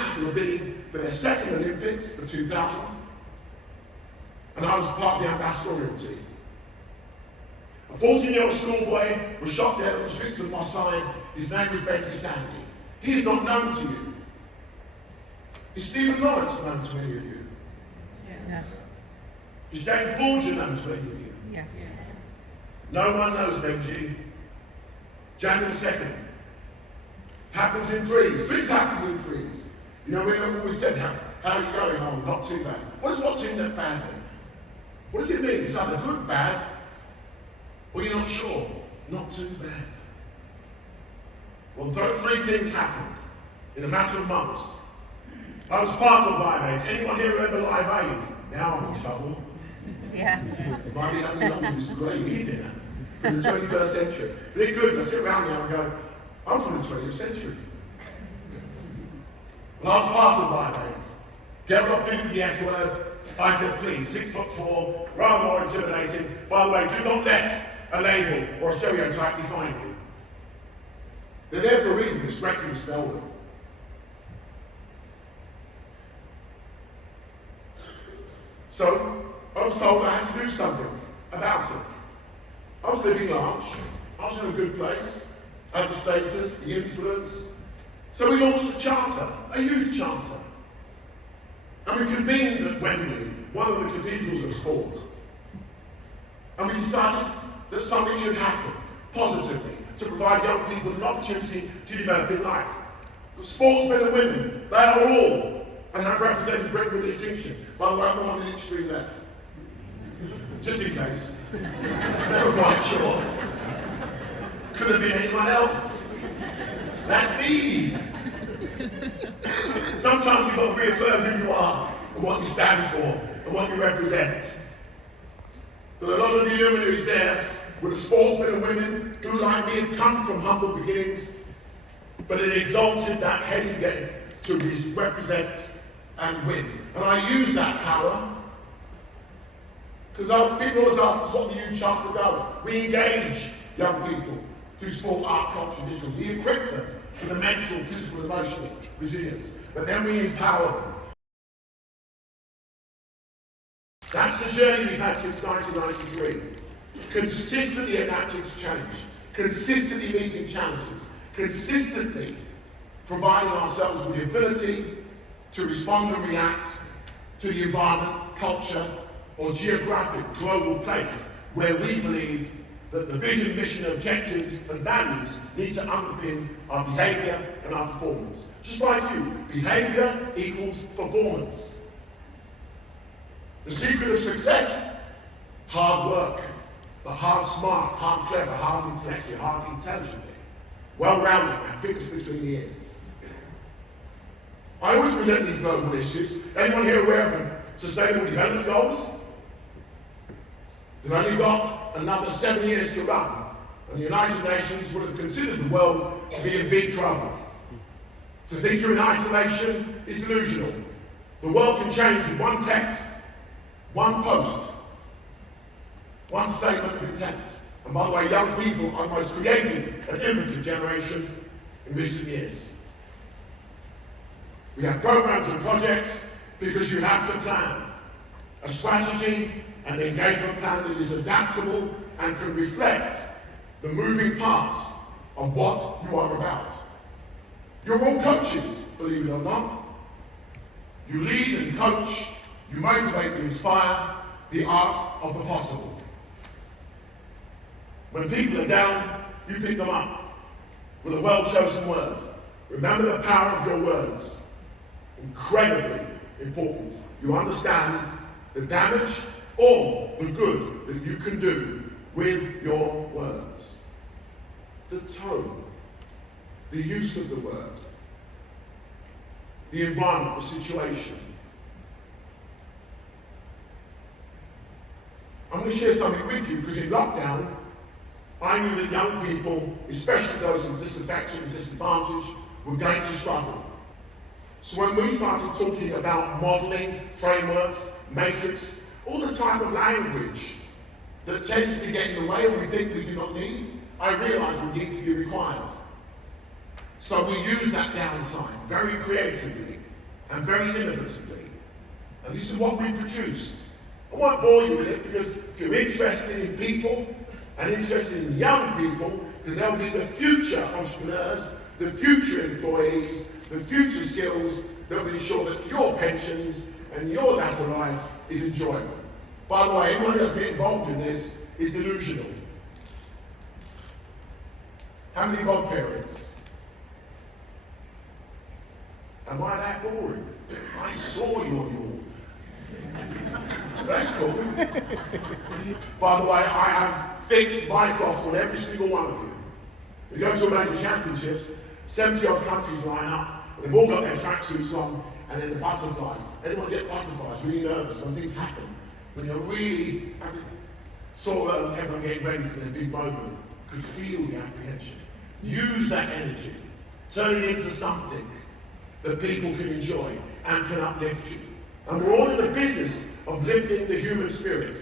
Manchester were bidding for their second Olympics for 2000, and I was part of the ambassadorial team. A 14-year-old schoolboy was shot dead on the streets of Marseille. His name was Benji Stanley. He is not known to you. Is Stephen Lawrence known to any of you? Yes. Is James Bulger known to any of you? Yes. No one knows Benji. January 2nd. Happens in threes. Threes happens in threes. You know, we always said, how are you going? Oh, not too bad. What does not too bad mean? What does it mean? It's either good, bad, or you're not sure. Not too bad. Well, three things happened in a matter of months. I was part of Live Aid. Anyone here remember Live Aid? Now I'm in trouble. Yeah. It might be having on this grey here in the 21st century. But it's good. I sit around now and go, I'm from the 20th century. Well, I was part of Live Aid. Gerald did the F word. I said, please, 6'4", rather more intimidating. By the way, do not let a label or a stereotype define you. They're there for a reason. It's great to spell them. So, I was told I had to do something about it. I was living large. I was in a good place. I had the status, the influence. So we launched a charter, a youth charter. And we convened at Wembley, one of the cathedrals of sport. And we decided that something should happen, positively, to provide young people an opportunity to develop in life. The sportsmen and women, they are all, and have represented Britain with distinction. By the way, I'm the one in the extreme left. Just in case. Never quite sure. Could have been anyone else. That's me. Sometimes you've got to reaffirm who you are and what you stand for and what you represent. But a lot of the luminaries there were the sportsmen and women who, like me, had come from humble beginnings, but it exalted that heady game to represent and win. And I use that power because people always ask us what the Youth Charter does. We engage young people through sport, art, culture, digital. We equip them for the mental, physical, emotional resilience. But then we empower them. That's the journey we've had since 1993. Consistently adapting to change. Consistently meeting challenges. Consistently providing ourselves with the ability to respond and react to the environment, culture, or geographic global place where we believe that the vision, mission, objectives, and values need to underpin our behaviour and our performance. Just like you, behaviour equals performance. The secret of success? Hard work, but hard smart, hard clever, hard intellectually, hard intelligently. Well-rounded, man, fingers between the ears. I always present these global issues. Anyone here aware of the Sustainable Development Goals? They've only got another 7 years to run, and the United Nations would have considered the world to be in big trouble. To think you're in isolation is delusional. The world can change with one text, one post, one statement of intent. And by the way, young people are the most creative and innovative generation in recent years. We have programs and projects because you have to plan. A strategy and an engagement plan that is adaptable and can reflect the moving parts of what you are about. You're all coaches, believe it or not. You lead and coach, you motivate and inspire the art of the possible. When people are down, you pick them up with a well-chosen word. Remember the power of your words. Incredibly important. You understand the damage or the good that you can do with your words. The tone, the use of the word, the environment, the situation. I'm going to share something with you because in lockdown, I knew that young people, especially those with disaffection and disadvantage, were going to struggle. So when we started talking about modelling, frameworks, matrix, all the type of language that tends to get in the way and we think we do not need, I realised we need to be required. So we use that downtime very creatively and very innovatively. And this is what we produced. I won't bore you with it, because if you're interested in people and interested in young people, because they'll be the future entrepreneurs, the future employees, the future skills that will ensure that your pensions and your latter life is enjoyable. By the way, anyone that's getting involved in this is delusional. How many godparents? Am I that boring? I saw your yawn. That's cool. By the way, I have fixed Visoft on every single one of you. We go to a major championships, 70 odd countries line up, and they've all got their tracksuits on, and then the butterflies. Anyone get butterflies? Really nervous when things happen. When you're really, saw everyone getting ready for their big moment, could feel the apprehension. Use that energy, turn it into something that people can enjoy and can uplift you. And we're all in the business of lifting the human spirit.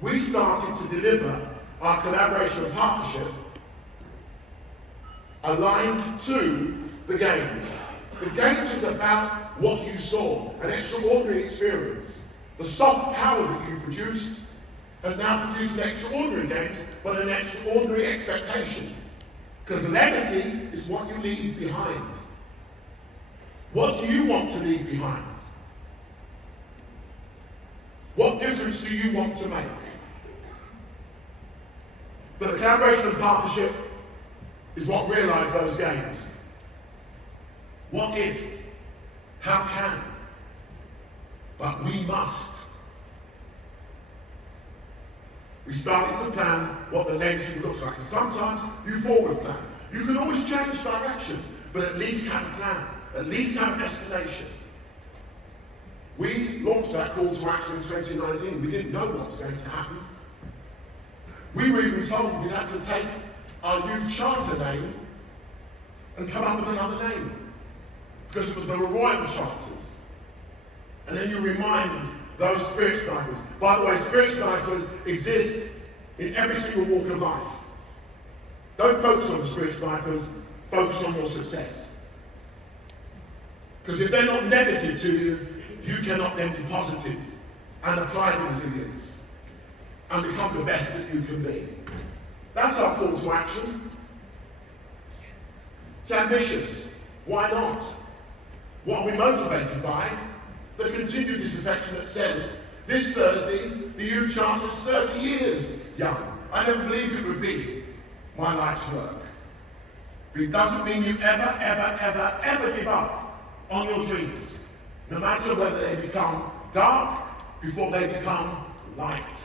We started to deliver our collaboration and partnership aligned to the Games. The Games is about what you saw, an extraordinary experience. The soft power that you produced has now produced an extraordinary Games, but an extraordinary expectation. Because legacy is what you leave behind. What do you want to leave behind? What difference do you want to make? But the collaboration and partnership is what realised those Games. What if? How can? But we must. We started to plan what the legacy would look like. And sometimes you forward plan. You can always change direction, but at least have a plan. At least have a destination. We launched that call to action in 2019. We didn't know what was going to happen. We were even told we'd have to take our youth charter name and come up with another name, because it was the Royal Charters. And then you remind those spirit snipers. By the way, spirit snipers exist in every single walk of life. Don't focus on the spirit snipers, focus on your success. Because if they're not negative to you, you cannot then be positive and apply the resilience and become the best that you can be. That's our call to action. It's ambitious. Why not? What are we motivated by? The continued disaffection that says, this Thursday, the Youth Charter's 30 years young. I never believed it would be my life's work. But it doesn't mean you ever, ever, ever, ever give up on your dreams, no matter whether they become dark before they become light.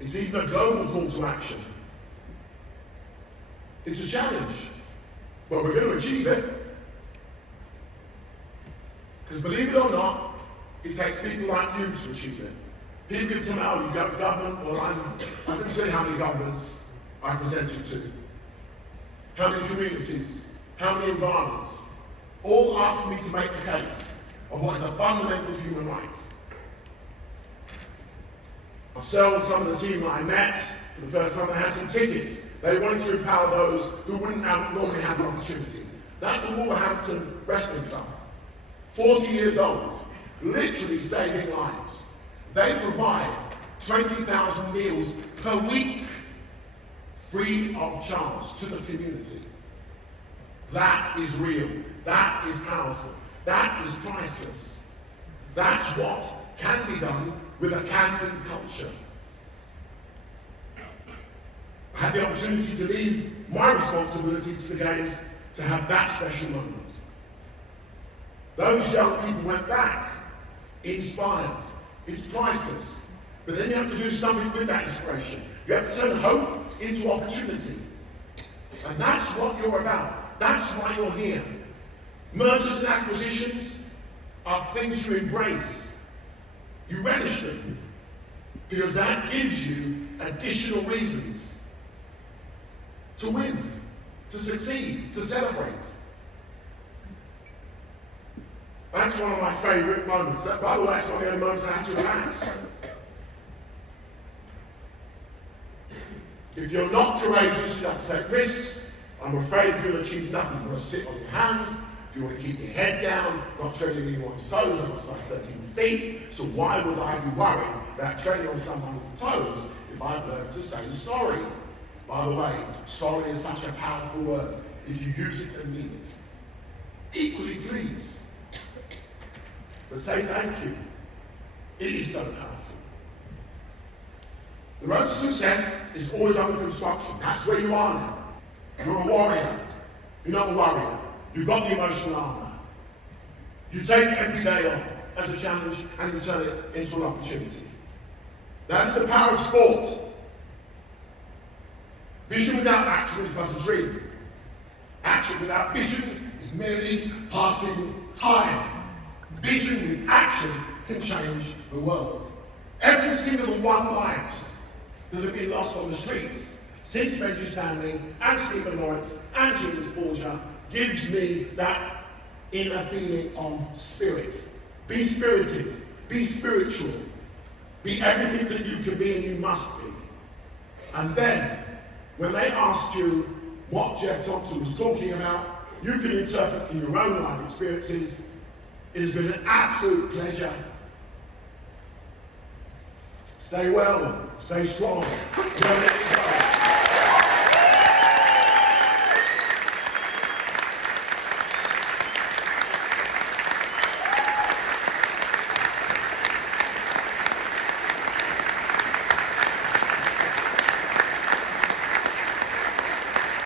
It's even a global call to action. It's a challenge, but we're going to achieve it. Because believe it or not, it takes people like you to achieve it. People can tell me, oh, you go to government. Well, I can tell you how many governments I presented to, how many communities, how many environments, all asking me to make the case of what is a fundamental human right. Myself, some of the team that I met for the first time, they had some tickets. They wanted to empower those who wouldn't normally have an opportunity. That's the Wolverhampton Wrestling Club. 40 years old, literally saving lives. They provide 20,000 meals per week, free of charge, to the community. That is real. That is powerful. That is priceless. That's what can be done with a can-do culture. I had the opportunity to leave my responsibilities to the Games to have that special moment. Those young people went back, inspired. It's priceless. But then you have to do something with that inspiration. You have to turn hope into opportunity. And that's what you're about. That's why you're here. Mergers and acquisitions are things you embrace. You relish them. Because that gives you additional reasons to win, to succeed, to celebrate. That's one of my favourite moments. By the way, that's one of the only moments I had to relax. If you're not courageous, you have to take risks. I'm afraid you'll achieve nothing. You're going to sit on your hands. If you want to keep your head down, not treading anyone's toes, I'm a size 13 feet. So why would I be worried about treading on someone's toes if I've learned to say sorry? By the way, sorry is such a powerful word if you use it and mean it. Equally please. But say thank you. It is so powerful. The road to success is always under construction. That's where you are now. You're a warrior. You're not a warrior. You've got the emotional armor. You take every day on as a challenge and you turn it into an opportunity. That's the power of sport. Vision without action is but a dream. Action without vision is merely passing time. Vision with action can change the world. Every single one lives that have been lost on the streets since Benji Stanley and Stephen Lawrence and Julius Borgia gives me that inner feeling of spirit. Be spirited, be spiritual, be everything that you can be and you must be. And then, when they ask you what Jeff Thompson was talking about, you can interpret in your own life experiences. It has been an absolute pleasure. Stay well, stay strong. Don't let it go.